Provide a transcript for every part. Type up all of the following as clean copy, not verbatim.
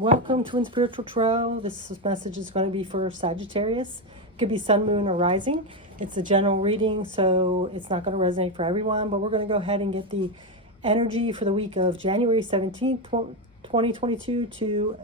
Welcome to Spiritual Tarot. This message is going to be for Sagittarius. It could be sun, moon, or rising. It's a general reading, so it's not going to resonate for everyone, but we're going to go ahead and get the energy for the week of January 17th, 2022 to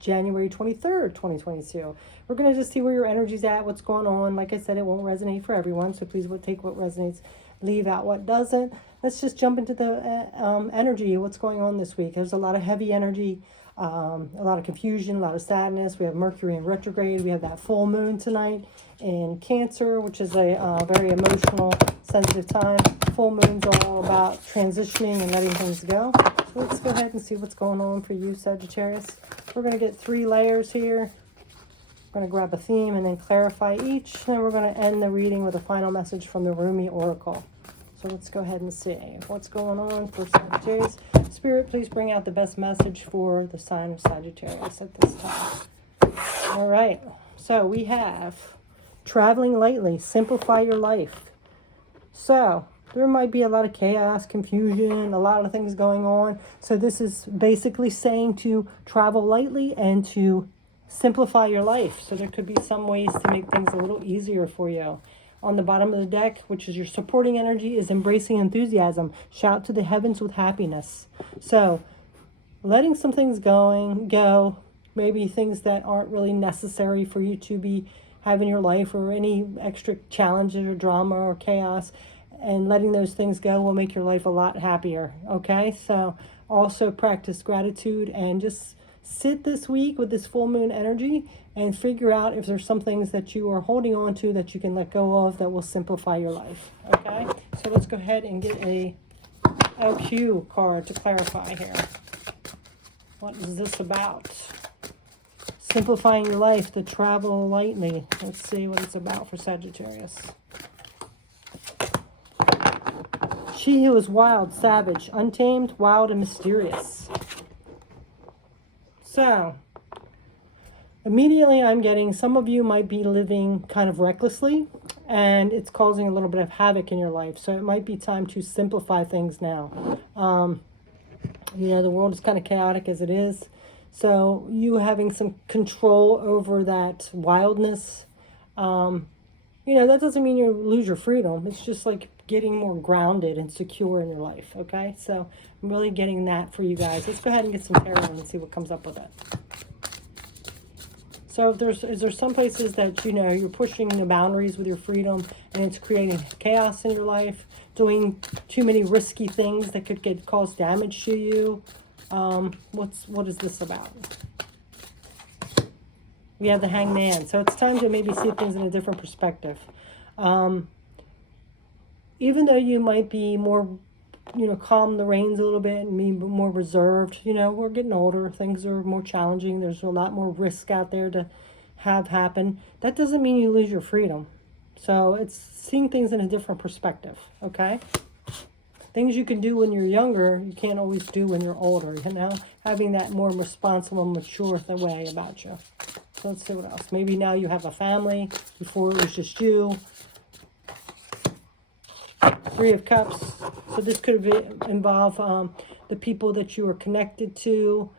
January 23rd, 2022. We're going to just see where your energy's at, what's going on. Like I said, it won't resonate for everyone, so please take what resonates, leave out what doesn't. Let's just jump into the energy, what's going on this week. There's a lot of heavy energy. A lot of confusion, a lot of sadness. We have Mercury in retrograde. We have that full moon tonight in Cancer, which is a very emotional, sensitive time. Full moon's all about transitioning and letting things go. So let's go ahead and see what's going on for you, Sagittarius. We're going to get 3 layers here. We're going to grab a theme and then clarify each. And we're going to end the reading with a final message from the Rumi Oracle. So let's go ahead and see what's going on for Sagittarius. Spirit, please bring out the best message for the sign of Sagittarius at this time. All right. So we have traveling lightly. Simplify your life. So there might be a lot of chaos, confusion, a lot of things going on. So this is basically saying to travel lightly and to simplify your life. So there could be some ways to make things a little easier for you. On the bottom of the deck, which is your supporting energy, is embracing enthusiasm. Shout to the heavens with happiness. So letting some things go, maybe things that aren't really necessary for you to be having your life, or any extra challenges or drama or chaos, and letting those things go will make your life a lot happier. Okay, so also practice gratitude and just sit this week with this full moon energy and figure out if there's some things that you are holding on to that you can let go of that will simplify your life. Okay, so let's go ahead and get a LQ card to clarify here. What is this about? Simplifying your life, to travel lightly. Let's see what it's about for Sagittarius. She who is wild, savage, untamed, wild, and mysterious. So immediately I'm getting, some of you might be living kind of recklessly, and it's causing a little bit of havoc in your life. So it might be time to simplify things now. You know, the world is kind of chaotic as it is. So you having some control over that wildness, you know, that doesn't mean you lose your freedom. It's just like getting more grounded and secure in your life. Okay, so I'm really getting that for you guys. Let's go ahead and get some tarot and see what comes up with it. So if is there some places that, you know, you're pushing the boundaries with your freedom and it's creating chaos in your life, doing too many risky things that could cause damage to you? What is this about? We have the Hangman. So it's time to maybe see things in a different perspective. Even though you might be more, you know, calm the reins a little bit and be more reserved, you know, we're getting older. Things are more challenging. There's a lot more risk out there to have happen. That doesn't mean you lose your freedom. So it's seeing things in a different perspective, okay? Things you can do when you're younger, you can't always do when you're older, you know? Having that more responsible, mature way about you. So let's see what else. Maybe now you have a family. Before it was just you. 3 of Cups. So this could involve the people that you are connected to,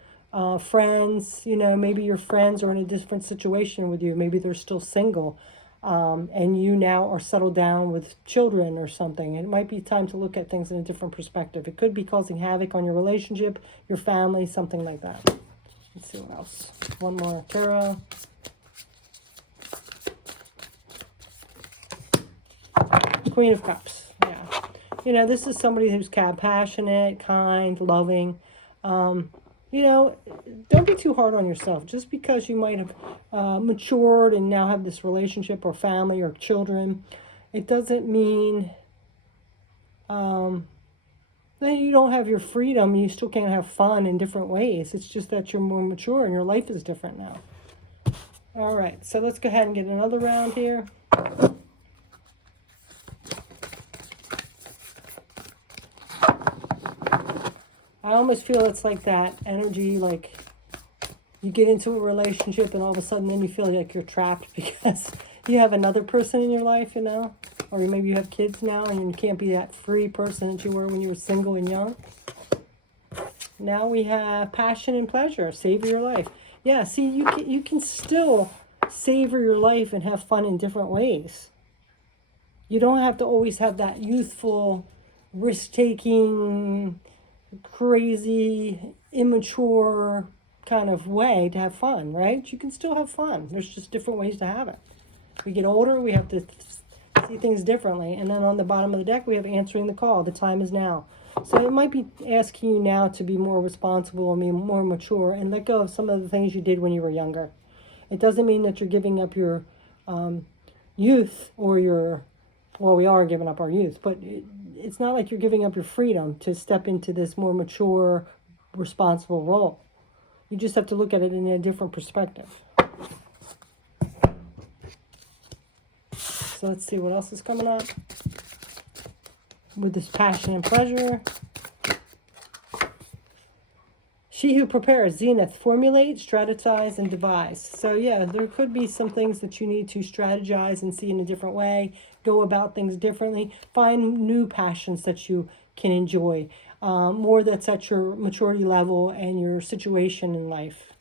friends. You know, maybe your friends are in a different situation with you. Maybe they're still single. And you now are settled down with children or something. It might be time to look at things in a different perspective. It could be causing havoc on your relationship, your family, something like that. Let's see what else. One more tarot. Queen of Cups. Yeah. You know, this is somebody who's passionate, kind, loving. You know, don't be too hard on yourself. Just because you might have matured and now have this relationship or family or children, it doesn't mean that you don't have your freedom. You still can't have fun in different ways. It's just that you're more mature and your life is different now. All right, so let's go ahead and get another round here. I almost feel it's like that energy, like you get into a relationship and all of a sudden then you feel like you're trapped because you have another person in your life, you know? Or maybe you have kids now and you can't be that free person that you were when you were single and young. Now we have passion and pleasure. Savor your life. Yeah, see, you can still savor your life and have fun in different ways. You don't have to always have that youthful, risk-taking, crazy, immature kind of way to have fun, right? You can still have fun. There's just different ways to have it. We get older, we have to see things differently. And then on the bottom of the deck, we have answering the call. The time is now. So it might be asking you now to be more responsible and be more mature and let go of some of the things you did when you were younger. It doesn't mean that you're giving up your youth or your, well, we are giving up our youth, but it's not like you're giving up your freedom to step into this more mature, responsible role. You just have to look at it in a different perspective. So let's see what else is coming up with this passion and pleasure. She who prepares, zenith, formulate, strategize, and devise. So yeah, there could be some things that you need to strategize and see in a different way, go about things differently, find new passions that you can enjoy, more that's at your maturity level and your situation in life.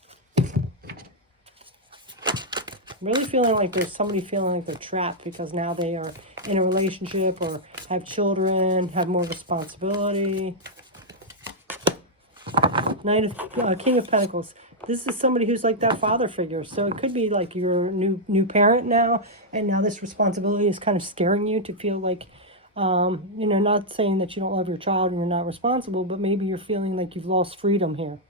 Really feeling like there's somebody feeling like they're trapped because now they are in a relationship or have children, have more responsibility. King of Pentacles. This is somebody who's like that father figure. So it could be like you're a new parent now, and now this responsibility is kind of scaring you to feel like, you know, not saying that you don't love your child and you're not responsible, but maybe you're feeling like you've lost freedom here,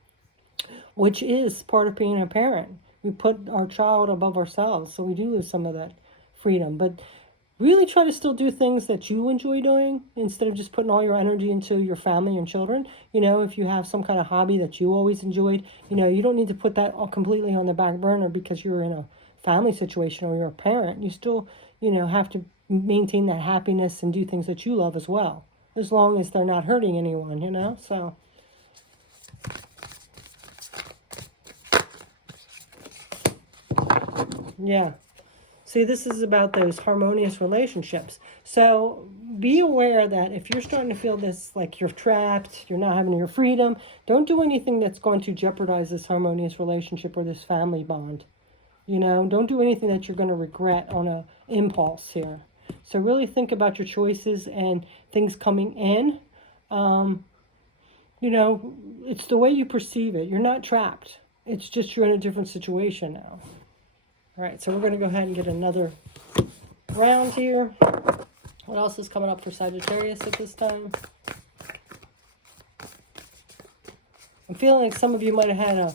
which is part of being a parent. We put our child above ourselves, so we do lose some of that freedom. But really try to still do things that you enjoy doing instead of just putting all your energy into your family and children. You know, if you have some kind of hobby that you always enjoyed, you know, you don't need to put that all completely on the back burner because you're in a family situation or you're a parent. You still, you know, have to maintain that happiness and do things that you love as well, as long as they're not hurting anyone, you know, so. Yeah. See, this is about those harmonious relationships. So be aware that if you're starting to feel this, like you're trapped, you're not having your freedom, don't do anything that's going to jeopardize this harmonious relationship or this family bond. You know, don't do anything that you're going to regret on a impulse here. So really think about your choices and things coming in. You know, it's the way you perceive it. You're not trapped. It's just you're in a different situation now. All right, so we're going to go ahead and get another round here. What else is coming up for Sagittarius at this time? I'm feeling like some of you might have had an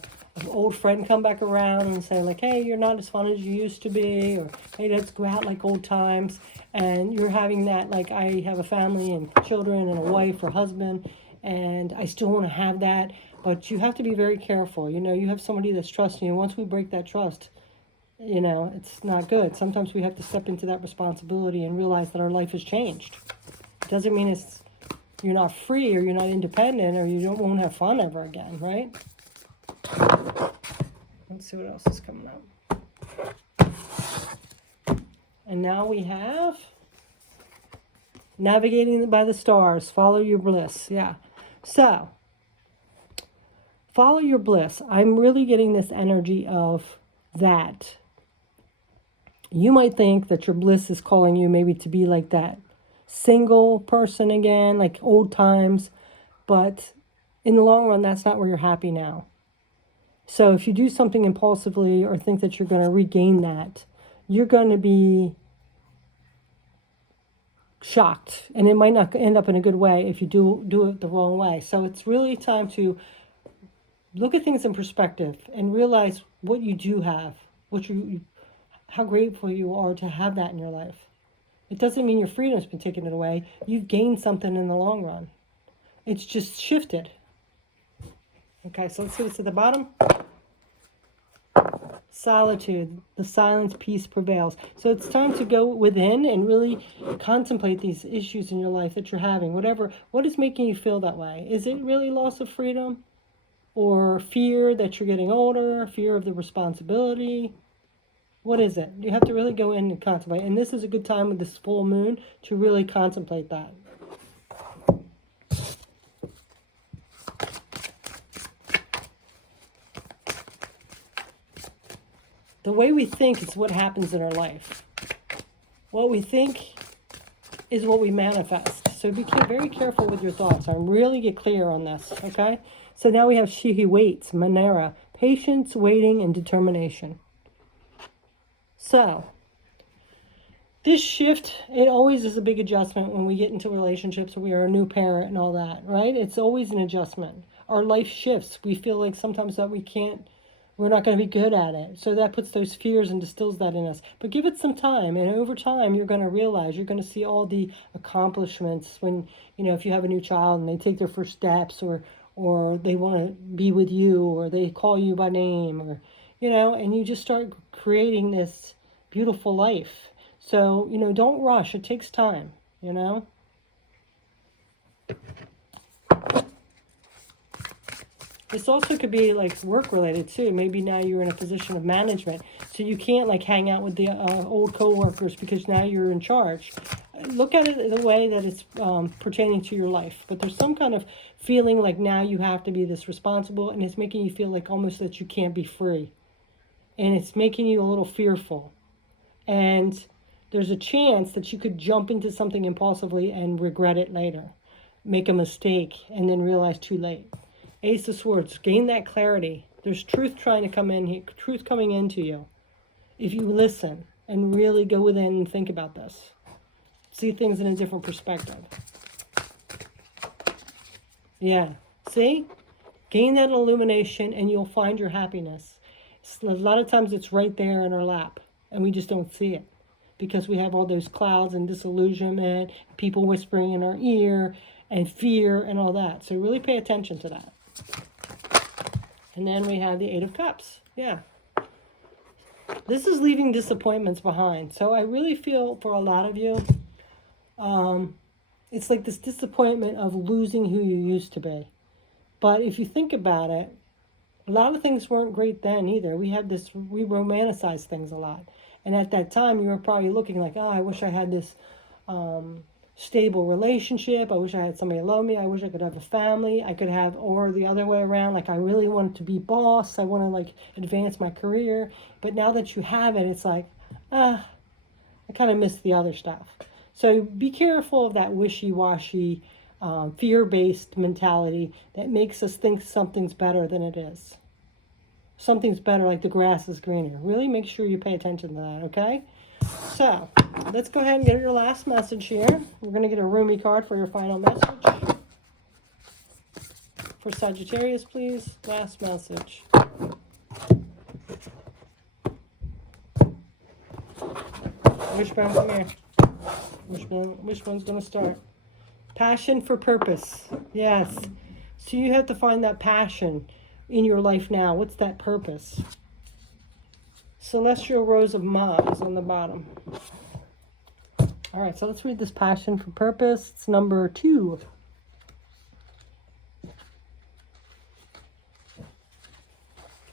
old friend come back around and say like, hey, you're not as fun as you used to be, or hey, let's go out like old times. And you're having that, like, I have a family and children and a wife or husband, and I still want to have that. But you have to be very careful. You know, you have somebody that's trusting you. Once we break that trust, you know, it's not good. Sometimes we have to step into that responsibility and realize that our life has changed. It doesn't mean it's you're not free or you're not independent or you won't have fun ever again, right? Let's see what else is coming up. And now we have navigating by the stars. Follow your bliss. Yeah. So, follow your bliss. I'm really getting this energy of that. You might think that your bliss is calling you maybe to be like that single person again, like old times. But in the long run, that's not where you're happy now. So if you do something impulsively or think that you're going to regain that, you're going to be shocked. And it might not end up in a good way if you do it the wrong way. So it's really time to look at things in perspective and realize what you do have, how grateful you are to have that in your life. It doesn't mean your freedom's been taken away. You've gained something in the long run. It's just shifted. Okay, so let's see what's at the bottom. Solitude. The silent peace prevails. So it's time to go within and really contemplate these issues in your life that you're having. What is making you feel that way? Is it really loss of freedom? Or fear that you're getting older? Fear of the responsibility? What is it? You have to really go in and contemplate. And this is a good time with this full moon to really contemplate that. The way we think is what happens in our life. What we think is what we manifest. So be very careful with your thoughts. I really get clear on this, okay? So now we have she who waits, Manera, patience, waiting, and determination. So this shift, it always is a big adjustment when we get into relationships or we are a new parent and all that, right? It's always an adjustment. Our life shifts. We feel like sometimes that we're not going to be good at it. So that puts those fears and distills that in us. But give it some time. And over time, you're going to realize, you're going to see all the accomplishments when, if you have a new child and they take their first steps or they want to be with you or they call you by name or, and you just start creating this beautiful life. So, don't rush. It takes time, This also could be like work related too. Maybe now you're in a position of management. So you can't like hang out with the old coworkers because now you're in charge. Look at it in a way that it's pertaining to your life. But there's some kind of feeling like now you have to be this responsible, and it's making you feel like almost that you can't be free. And it's making you a little fearful. And there's a chance that you could jump into something impulsively and regret it later. Make a mistake and then realize too late. Ace of Swords, gain that clarity. There's truth trying to come in here, truth coming into you. If you listen and really go within and think about this. See things in a different perspective. Yeah, see? Gain that illumination and you'll find your happiness. A lot of times it's right there in our lap and we just don't see it because we have all those clouds and disillusionment, people whispering in our ear and fear and all that. So really pay attention to that. And then we have the Eight of Cups. Yeah. This is leaving disappointments behind. So I really feel for a lot of you, it's like this disappointment of losing who you used to be. But if you think about it, a lot of things weren't great then either. We romanticize things a lot. And at that time, you were probably looking like, oh, I wish I had this stable relationship. I wish I had somebody to love me. I wish I could have a family. I could have, or the other way around, like I really wanted to be boss. I want to like advance my career. But now that you have it, it's like, I kind of miss the other stuff. So be careful of that wishy-washy, fear-based mentality that makes us think something's better than it is. Something's better, like the grass is greener. Really make sure you pay attention to that, okay? So, let's go ahead and get your last message here. We're going to get a Rumi card for your final message. For Sagittarius, please. Last message. Wishbone, come here. Which one's going to start? Passion for purpose. Yes. So you have to find that passion in your life now. What's that purpose? Celestial Rose of Ma is on the bottom. All right, so let's read this Passion for Purpose. It's number 2.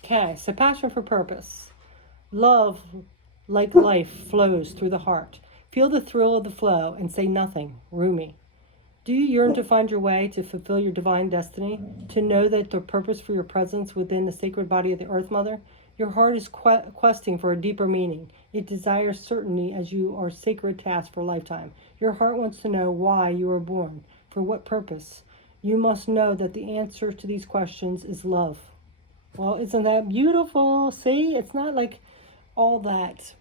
Okay, so Passion for Purpose. Love, like life, flows through the heart. Feel the thrill of the flow and say nothing. Rumi. Do you yearn to find your way to fulfill your divine destiny? To know that the purpose for your presence within the sacred body of the Earth Mother? Your heart is questing for a deeper meaning. It desires certainty as you are sacred task for a lifetime. Your heart wants to know why you were born, for what purpose. You must know that the answer to these questions is love. Well, isn't that beautiful? See, it's not like all that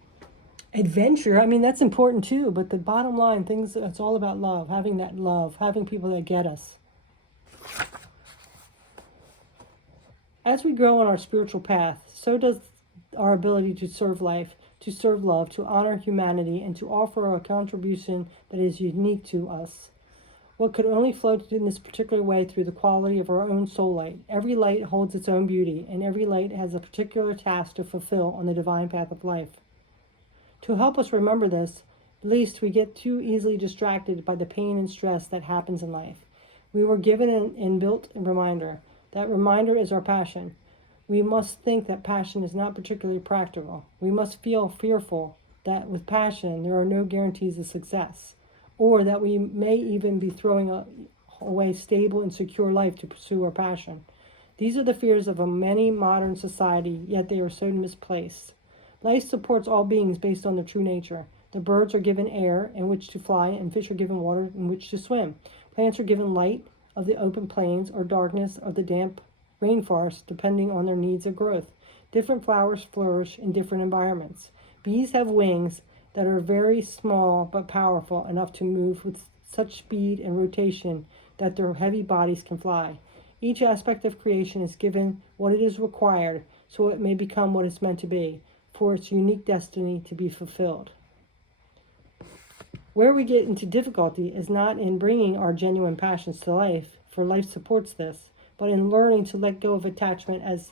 adventure. I mean, that's important too, but the bottom line, it's all about love, having that love, having people that get us. As we grow on our spiritual path, so does our ability to serve life, to serve love, to honor humanity, and to offer a contribution that is unique to us. What could only flow in this particular way through the quality of our own soul light. Every light holds its own beauty, and every light has a particular task to fulfill on the divine path of life. To help us remember this, least we get too easily distracted by the pain and stress that happens in life. We were given an inbuilt reminder. That reminder is our passion. We must think that passion is not particularly practical. We must feel fearful that with passion there are no guarantees of success, or that we may even be throwing away stable and secure life to pursue our passion. These are the fears of a many modern society, yet they are so misplaced. Life supports all beings based on their true nature. The birds are given air in which to fly, and fish are given water in which to swim. Plants are given light of the open plains or darkness of the damp rainforest, depending on their needs of growth. Different flowers flourish in different environments. Bees have wings that are very small but powerful enough to move with such speed and rotation that their heavy bodies can fly. Each aspect of creation is given what it is required so it may become what it's meant to be, for its unique destiny to be fulfilled. Where we get into difficulty is not in bringing our genuine passions to life, for life supports this, but in learning to let go of attachment as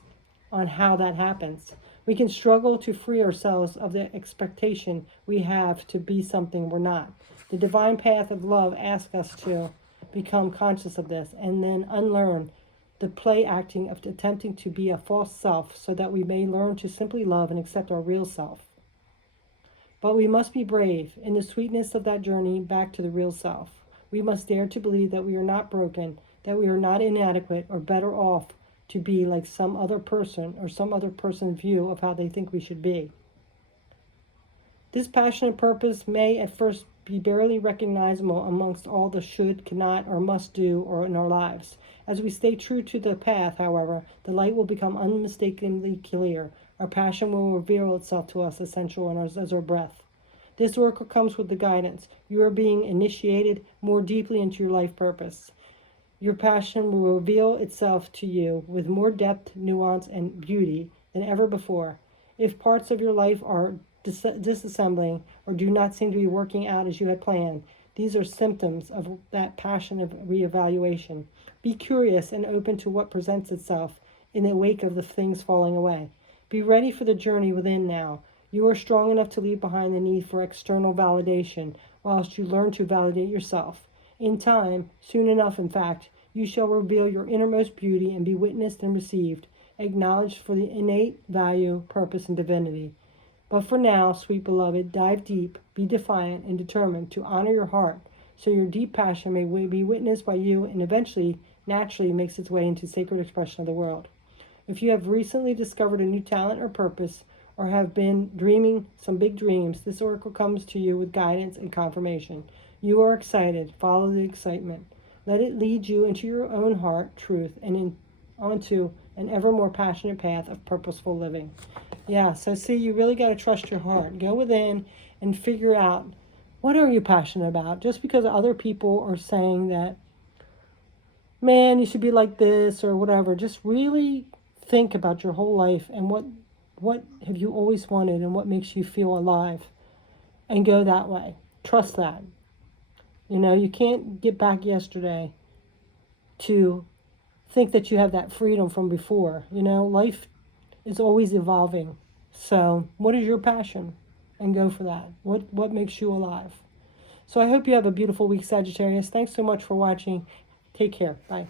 on how that happens. We can struggle to free ourselves of the expectation we have to be something we're not. The divine path of love asks us to become conscious of this and then unlearn the play acting of attempting to be a false self so that we may learn to simply love and accept our real self. But we must be brave in the sweetness of that journey back to the real self. We must dare to believe that we are not broken, that we are not inadequate or better off to be like some other person or some other person's view of how they think we should be. This passion and purpose may at first be barely recognizable amongst all the should, cannot, or must do or in our lives. As we stay true to the path, however, the light will become unmistakably clear. Our passion will reveal itself to us essential as our breath. This oracle comes with the guidance. You are being initiated more deeply into your life purpose. Your passion will reveal itself to you with more depth, nuance, and beauty than ever before. If parts of your life are disassembling or do not seem to be working out as you had planned, these are symptoms of that passion of reevaluation. Be curious and open to what presents itself in the wake of the things falling away. Be ready for the journey within now. You are strong enough to leave behind the need for external validation whilst you learn to validate yourself. In time, soon enough in fact, you shall reveal your innermost beauty and be witnessed and received, acknowledged for the innate value, purpose, and divinity. But for now, sweet beloved, dive deep, be defiant and determined to honor your heart, so your deep passion may be witnessed by you and eventually, naturally makes its way into sacred expression of the world. If you have recently discovered a new talent or purpose, or have been dreaming some big dreams, this oracle comes to you with guidance and confirmation. You are excited. Follow the excitement. Let it lead you into your own heart, truth, and onto an ever more passionate path of purposeful living. Yeah, so see, you really got to trust your heart. Go within and figure out, what are you passionate about? Just because other people are saying that, man, you should be like this or whatever, just really think about your whole life and what have you always wanted and what makes you feel alive, and go that way. Trust that. You know, you can't get back yesterday to think that you have that freedom from before. You know, life is always evolving. So what is your passion? And go for that. What makes you alive? So I hope you have a beautiful week, Sagittarius. Thanks so much for watching. Take care. Bye.